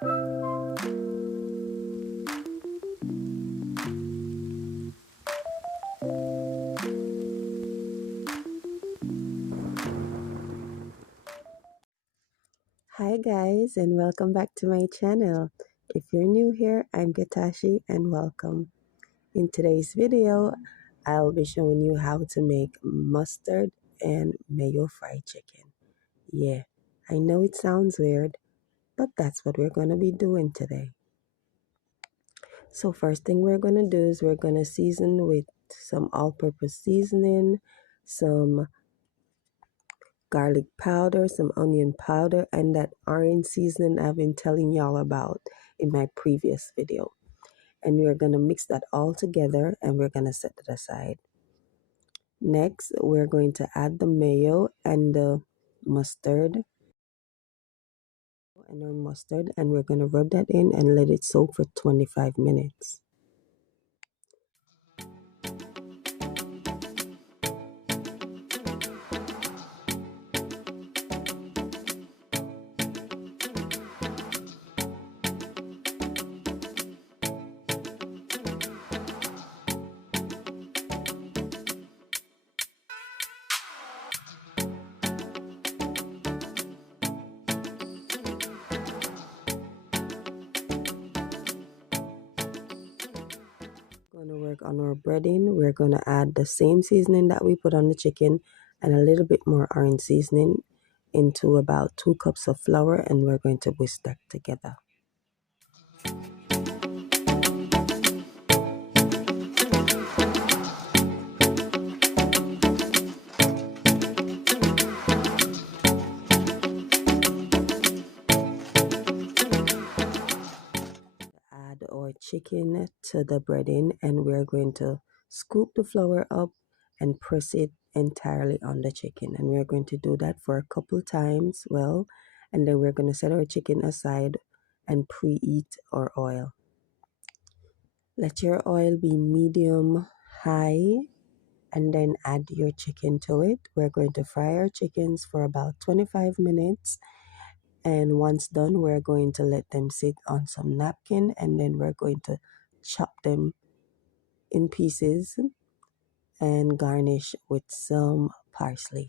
Hi guys, and welcome back to my channel. If you're new here, I'm Gatashi and welcome. In today's video, I'll be showing you how to make mustard and mayo fried chicken. Yeah, I know it sounds weird, but that's what we're going to be doing today. So first thing we're going to do is we're going to season with some all-purpose seasoning, some garlic powder, some onion powder, and that orange seasoning I've been telling y'all about in my previous video. And we're going to mix that all together and we're going to set it aside. Next, we're going to add the mayo and the mustard and we're going to rub that in and let it soak for 25 minutes. Going to work on our breading. We're going to add the same seasoning that we put on the chicken and a little bit more orange seasoning into about 2 cups of flour, and we're going to whisk that together. Add our chicken to the breading and we're going to scoop the flour up and press it entirely on the chicken, and we're going to do that for a couple times and then we're going to set our chicken aside and preheat our oil. Let your oil be medium high and then add your chicken to it. We're going to fry our chickens for about 25 minutes. And once done, we're going to let them sit on some napkin and then we're going to chop them in pieces and garnish with some parsley.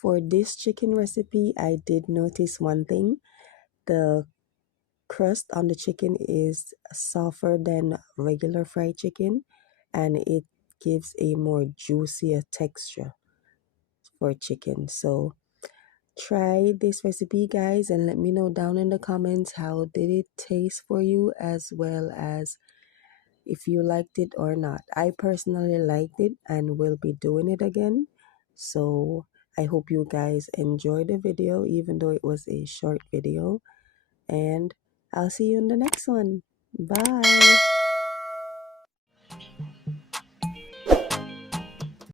For this chicken recipe, I did notice one thing. The crust on the chicken is softer than regular fried chicken and it gives a more juicier texture for chicken. So try this recipe, guys, and let me know down in the comments how did it taste for you, as well as if you liked it or not. I personally liked it and will be doing it again. So I hope you guys enjoyed the video, even though it was a short video. And I'll see you in the next one. Bye.